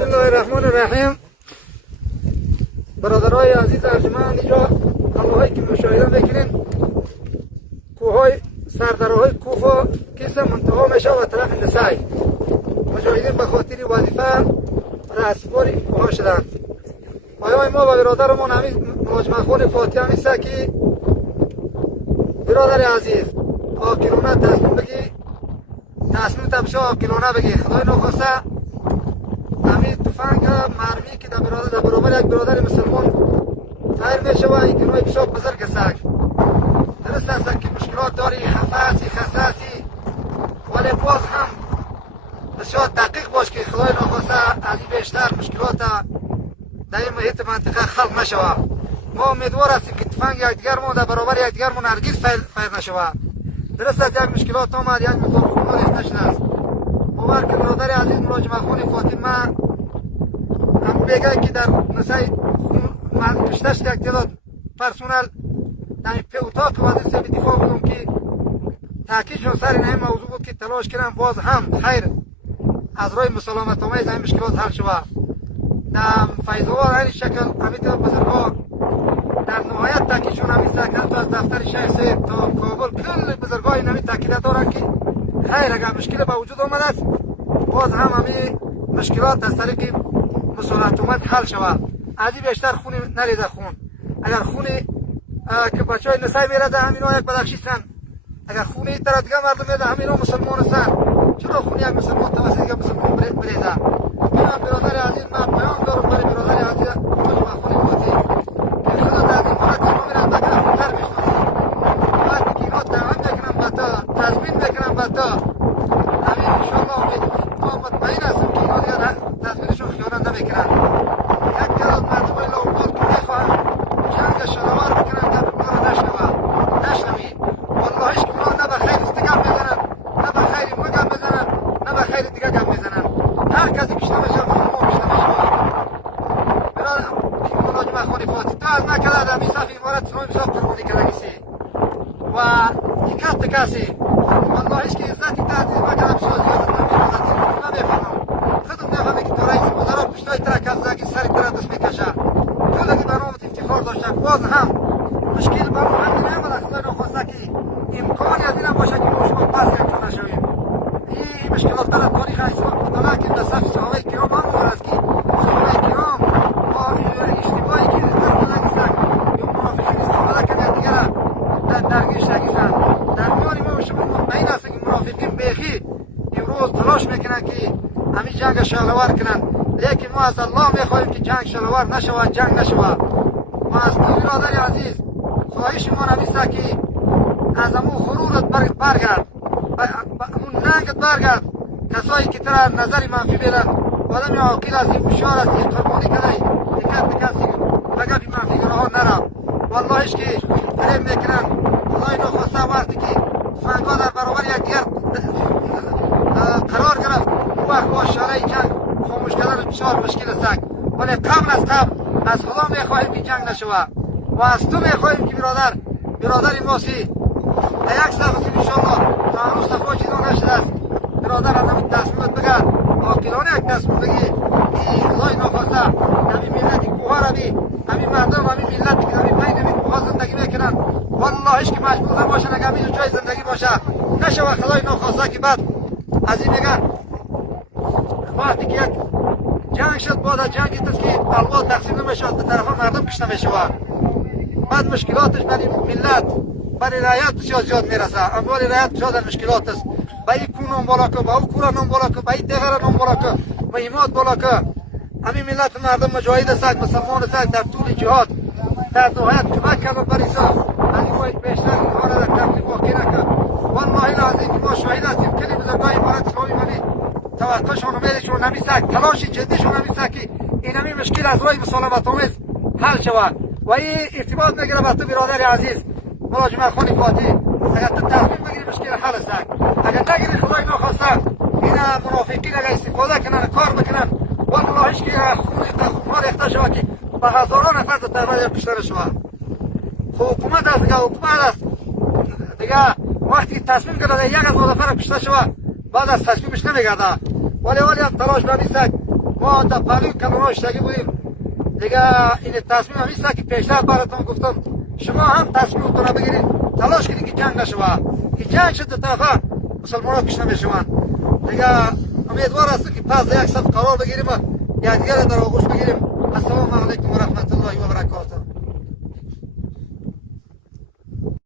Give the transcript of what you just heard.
بسم الله الرحمن الرحیم. برادرای عزیز ارجمند، اینجا همراهی که مشاهده میکنین کوههای سردرهای کوفه کیسه منتها میشه و طرف نسای مجاهدین به خاطر وظیفه رهسپار این کوه شدند. پایان ما و برادرمون همین ملاجمه خان فاتحه میسه که برادر عزیز آکلونه تصمیم بگی، تصمیم تبشه آکلونه بگی. خدای نخواسته همین تفنگ مرمی که در برابر یک برادر مسلمان فایر میشه و این کنوی بسیار بزرگ است. درست است که مشکلات داری، خصاصی ولی باز هم بسیار دقیق باش که خدای نخواسته از این بیشتر مشکلات در این محیط منطقه خلق نشوه. ما امیدوار هستیم که تفنگ یکدیگرمون در برابر یکدیگرمون هرگز فایر نشوه. درست است یک مشکلات آمد، یک مقدار خون ریخته شده است. باور که برادر عزیز ملاجمه خان فاطمه هم میگه که در نسای کشته شد یک تعداد پرسونل در اتاق وظیفه دفاع بودم که تاکیدشون سر این موضوع بود که تلاش کردن باز هم خیر از روی مسالمت آمیز این مشکلات حل شود. در فیض‌آباد این شکل همیشه بزرگا در نهایت تاکیدشون همیشه تا از دفتر شهر سید تا کابل کل بزرگا این همیشه تاکید دارن که خیر اگر مشکل به وجود آمده است باز هم همین مشکلات از طریق مسالمت آمیز حل شود. از این بیشتر خونی نریزه خون. اگر خونی که بچه های نسای میرده همینا یک بدخشیستن، اگر خونی تر دیگه مردم میده همینا مسلمان هستن. چرا خونی یک مسلمان توسط یک مسلمان بریزه؟ من برادر عزیز من پیام دارم برای برادر عزیز ملاجمه خان فاطمه که خدا در این مورد شما میرن بکنم خونتر میشناسیم. وقتی که اینا دعوت میکنم به تا تضمین میکنم به تا همین انشاءالله ما مطمئن هستم که اینا دیگه تضمینشون خیانت نمیکنن. یک تعداد مردم های لاوباد که میخواهن جنگ شنوار بکنن در اونا رو نشنوی. والله که اونا نه به خیر استگام میزنن، نه به خیر مگم میزنن، نه به خیر دیگه گم میزنن. هر کسی کشته میشه مسلمان کشته میشه. برای ملاجمه خان فاطمه تو از نکرده در این صفحه امارت اسلامی بسیار قربانی کرنگیسی و دقت کسی والله که عزتی تعزیز مکنم بسیار زیاد نمیفهمم. خودم نفهمی که تو رئیس وزرا پشتای ترک از سری تر دست میکشه. تو لگی برنامت افتخار داشتن باز هم مشکل برای همین نمیده. خدای نخواسته که امکانی از این باشه که ما شما پس یک نشویم. این مشکلات در تاریخ اسلام مطالعه که در صف صحابه کرام هم است که صحابه کرام با اشتباهی که دست نگیستن یا منافقین استفاده کردن دیگر در درگیش نگیستن. در میان ما و شما مطمئن است که منافقین بیخی امروز تلاش میکنن که همین جنگ شلوار کنن، لیکن ما از الله میخواهیم که جنگ شلوار نشود، جنگ نشود. و از تو برادر عزیز خواهش ما نمیسته که از امون غرورت برگرد، امون ننگت برگرد. کسایی که تر از نظری منفی بیرن آدم عاقل است، هوشیار است، قربانی کنه دقت کسی به گپ منفی گراها نرو. والله که فریب میکنن. خدای نخواسته وقتی که تفنگا در برابر یکدیگر قرار گرفت وقت با شعله جنگ خاموش کردن بسیار مشکل است. ولی قبل از قبل از خدا میخواهیم که جنگ نشود و از تو میخواهیم که برادر ماسی در یک صفحه انشاءالله تا هنوز صفحه چیزا نشده است. برادر از همین تصمیمت بگرد عاقلانه یک تصمیم بگی که خدای نخواسته همین ملتی کوه را بی همین مردم همین ملت که همین بین همین کوه زندگی میکنن والله که مجبور نباشن اگر همین جای زندگی باشه نشوه. خدای نخواسته که بعد از این میگن وقتی که یک جنگ شد بعد از جنگی است که الواد تقسیم نمیشد به طرف مردم کشته میشود. بعد مشکلاتش برای ملت برای رعیت بسیار زیاد میرسه. اموال رعیت بسیار در مشکلات است. به این کون نام بالا که، به او کور نام بالا که، به این تغیر نام بالا که، به ایماد بالا که همین ملت مردم مجاهد است، مسلمان است در طول جهاد در نهایت کمک کردن برای اسلام. از این باید بیشتر اینها را در تکلیف واقع نکرد. والله العظیم که ما شاهد هستیم کلی بزرگای امارت اسلامی ملی توقعشون و میلشون نمیسه، تلاش جدیشون نمیسه که این همین مشکل از روی مسالمت آمیز حل شود. و این ارتباط میگیره به تو برادر عزیز ملاجمه خان فاطمه. اگر تو تصمیم بگیری مشکل حل است. اگر نگیری خدای نخواسته این منافقین اگر استفاده کنن کار بکنن والله که خون ریخته شود که به هزاران نفر در طرف کشته شود. حکومت است دیگه، حکومت است دیگه. وقتی تصمیم گرفته 1000 نفر کشته شود بعد از تصمیمش نمیگرده. ولی هم تلاش نمیسته ما در پهلوی کلمه شدگی بودیم دیگه. این تصمیم همیست که پیشتر براتون گفتم شما هم تصمیمتون رو بگیرید، تلاش کنید که جنگ نشوه. که جنگ شد دو طرفه مسلمان ها کشته میشوند دیگه. امیدوار هستم که پس یک صف قرار بگیریم و یکدیگر در آغوش بگیریم